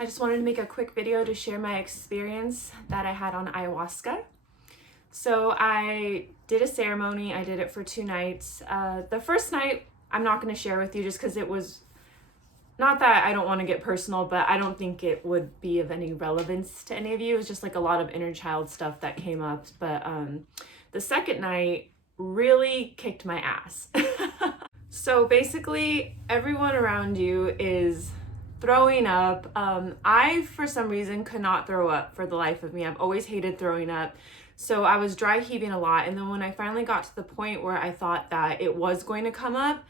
I just wanted to make a quick video to share my experience that I had on ayahuasca. So I did a ceremony. I did it for 2 nights. The first night I'm not going to share with you just because it was not that I don't want to get personal, but I don't think it would be of any relevance to any of you. It was just like a lot of inner child stuff that came up. But the second night really kicked my ass. So basically everyone around you is throwing up. I, for some reason, could not throw up for the life of me. I've always hated throwing up. So I was dry heaving a lot. And then when I finally got to the point where I thought that it was going to come up,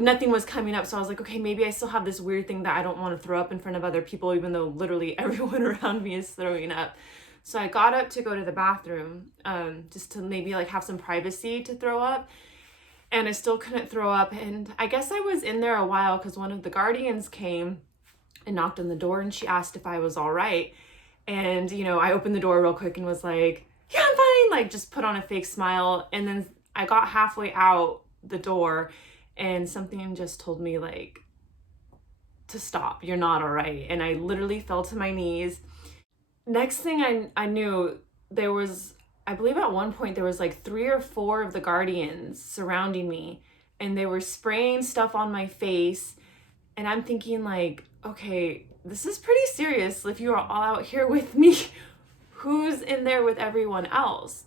nothing was coming up. So I was like, okay, maybe I still have this weird thing that I don't want to throw up in front of other people, even though literally everyone around me is throwing up. So I got up to go to the bathroom, just to maybe like have some privacy to throw up. And I still couldn't throw up. And I guess I was in there a while because one of the guardians came and knocked on the door and she asked if I was all right. And, you know, I opened the door real quick and was like, yeah, I'm fine. Like just put on a fake smile. And then I got halfway out the door and something just told me like to stop. You're not all right. And I literally fell to my knees. Next thing I knew, there was, I believe at one point there was like 3 or 4 of the guardians surrounding me and they were spraying stuff on my face. And I'm thinking like, okay, this is pretty serious. If you are all out here with me, who's in there with everyone else?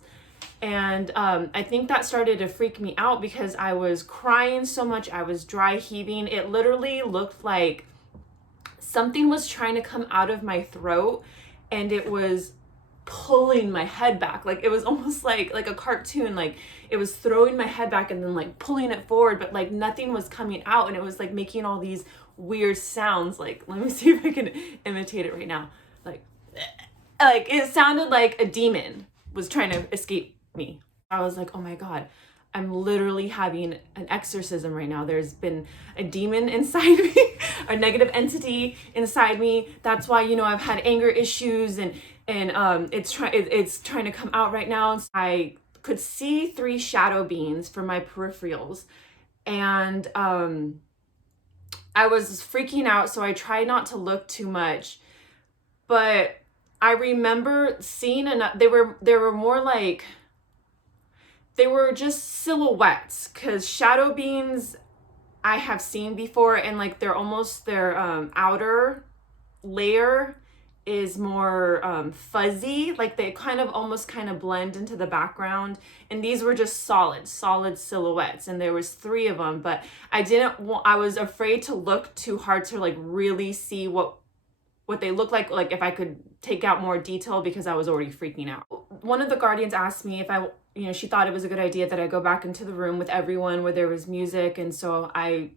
And I think that started to freak me out because I was crying so much. I was dry heaving. It literally looked like something was trying to come out of my throat and it was pulling my head back. Like it was almost like a cartoon. Like it was throwing my head back and then like pulling it forward, but like nothing was coming out. And it was like making all these weird sounds. Like, let me see if I can imitate it right now. Like it sounded like a demon was trying to escape me. I was like, oh my God, I'm literally having an exorcism right now. There's been a demon inside me, a negative entity inside me. That's why, you know, I've had anger issues and it's trying to come out right now. I could see 3 shadow beings from my peripherals, and I was freaking out, so I tried not to look too much. But I remember seeing they were more like, they were just silhouettes, because shadow beings I have seen before, and like their outer layer is more fuzzy, like they almost blend into the background, and these were just solid silhouettes, and there was 3 of them. But I was afraid to look too hard to like really see what they look like if I could take out more detail, because I was already freaking out. One of the guardians asked me if she thought it was a good idea that I go back into the room with everyone where there was music. And so I,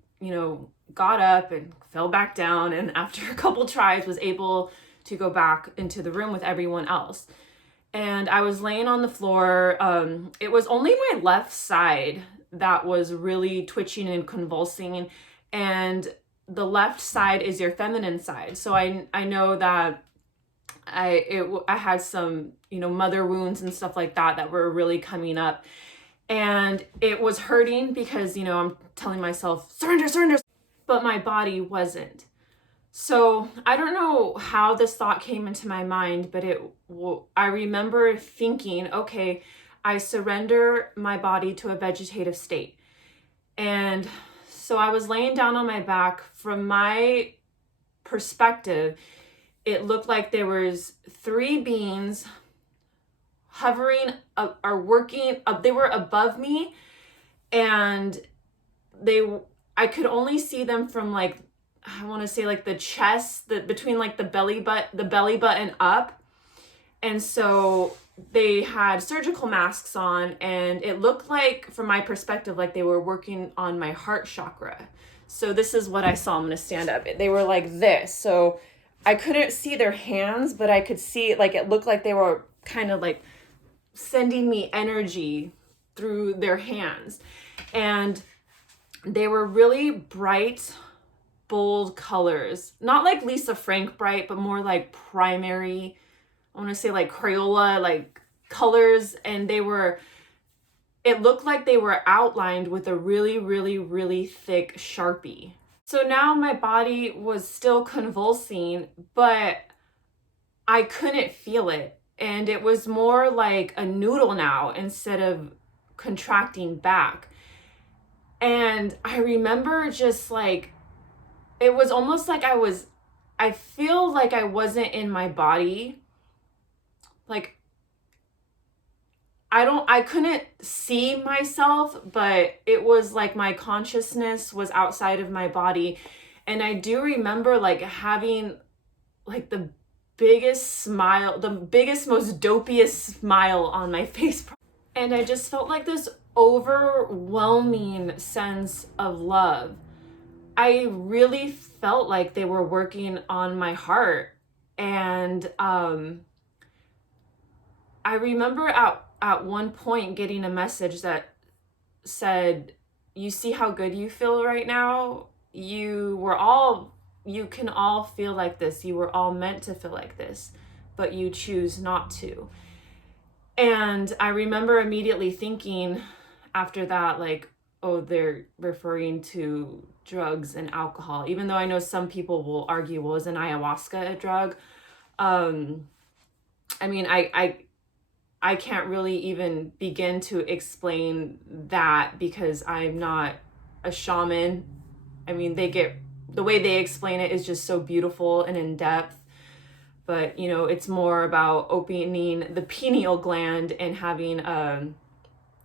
got up and fell back down, and after a couple tries was able to go back into the room with everyone else. And I was laying on the floor. It was only my left side that was really twitching and convulsing, and the left side is your feminine side. So I know that I had some, mother wounds and stuff like that were really coming up, and it was hurting because, I'm telling myself, surrender, but my body wasn't. So I don't know how this thought came into my mind, but I remember thinking, okay, I surrender my body to a vegetative state. And so I was laying down on my back. From my perspective, it looked like there was 3 beings hovering or working up. They were above me, and I could only see them from like, I want to say like the chest, between like the belly button up. And so they had surgical masks on, and it looked like, from my perspective, like they were working on my heart chakra. So this is what I saw. I'm going to stand up. They were like this. So I couldn't see their hands, but I could see, like, it looked like they were kind of like sending me energy through their hands. And they were really bright, bold colors. Not like Lisa Frank bright, but more like primary, I want to say like Crayola, like colors. And it looked like they were outlined with a really, really, really thick Sharpie. So now my body was still convulsing, but I couldn't feel it. And it was more like a noodle now instead of contracting back. And I remember just like, it was almost like I feel like I wasn't in my body. Like, I couldn't see myself, but it was like my consciousness was outside of my body. And I do remember like having like the biggest smile, the biggest, most dopiest smile on my face. And I just felt like this overwhelming sense of love. I really felt like they were working on my heart. And I remember at one point getting a message that said, you see how good you feel right now? You can all feel like this. You were all meant to feel like this, but you choose not to. And I remember immediately thinking after that, like, oh, they're referring to drugs and alcohol, even though I know some people will argue, well, isn't ayahuasca a drug? I mean, I can't really even begin to explain that because I'm not a shaman. I mean, the way they explain it is just so beautiful and in depth. But, you know, it's more about opening the pineal gland and having a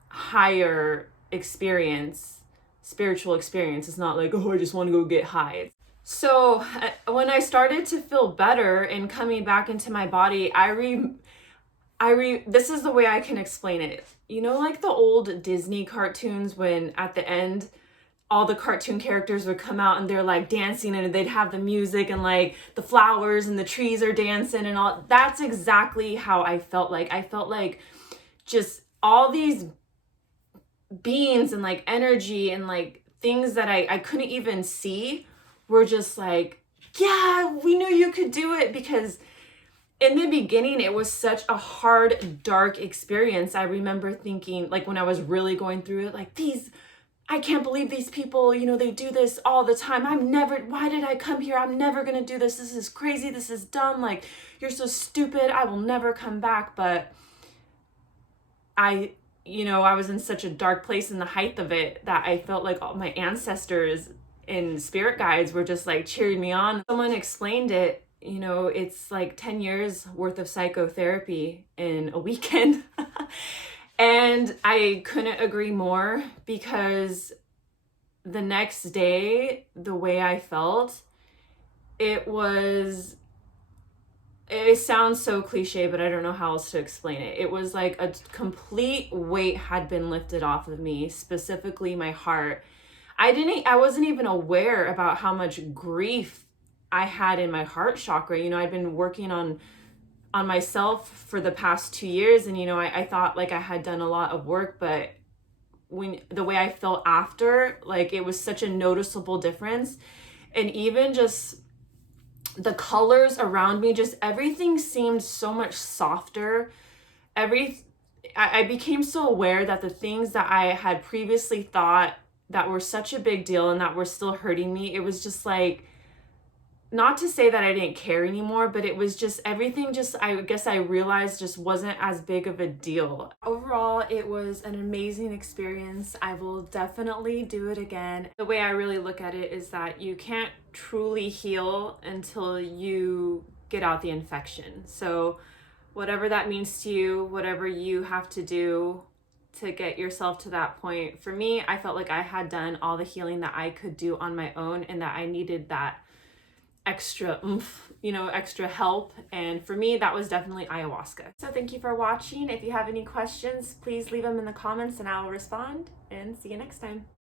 higher experience, spiritual experience. It's not like, oh, I just want to go get high. So when I started to feel better and coming back into my body, this is the way I can explain it. You know, like the old Disney cartoons when at the end, all the cartoon characters would come out and they're like dancing and they'd have the music and like the flowers and the trees are dancing and all. That's exactly how I felt like. I felt like just all these beings and like energy and like things that I couldn't even see were just like, yeah, we knew you could do it. Because in the beginning, it was such a hard, dark experience. I remember thinking, like when I was really going through it, like I can't believe these people, you know, they do this all the time. Why did I come here? I'm never going to do this. This is crazy. This is dumb. Like, you're so stupid. I will never come back. But I was in such a dark place in the height of it that I felt like all my ancestors and spirit guides were just like cheering me on. Someone explained it, you know, it's like 10 years worth of psychotherapy in a weekend. And I couldn't agree more, because the next day, the way I felt, it sounds so cliche, but I don't know how else to explain it. It was like a complete weight had been lifted off of me, specifically my heart. I wasn't even aware about how much grief I had in my heart chakra. You know, I'd been working on myself for the past 2 years, and you know, I thought like I had done a lot of work, but the way I felt after, like it was such a noticeable difference. And even just the colors around me, just everything seemed so much softer. I became so aware that the things that I had previously thought that were such a big deal and that were still hurting me, it was just like, not to say that I didn't care anymore, but it was just everything I guess I realized just wasn't as big of a deal. Overall, it was an amazing experience. I will definitely do it again. The way I really look at it is that you can't truly heal until you get out the infection. So whatever that means to you, whatever you have to do to get yourself to that point. For me, I felt like I had done all the healing that I could do on my own, and that I needed that extra oomph, extra help. And for me, that was definitely ayahuasca. So thank you for watching. If you have any questions, please leave them in the comments and I will respond, and see you next time.